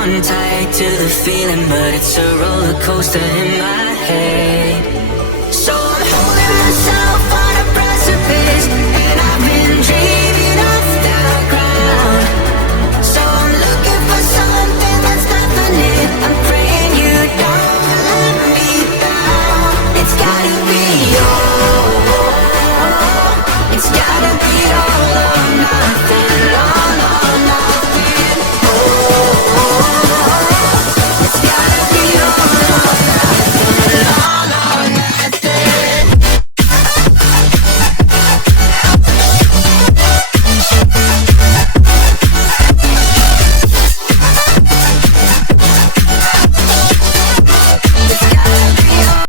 on tight to the feeling, but it's a roller coaster in my head. So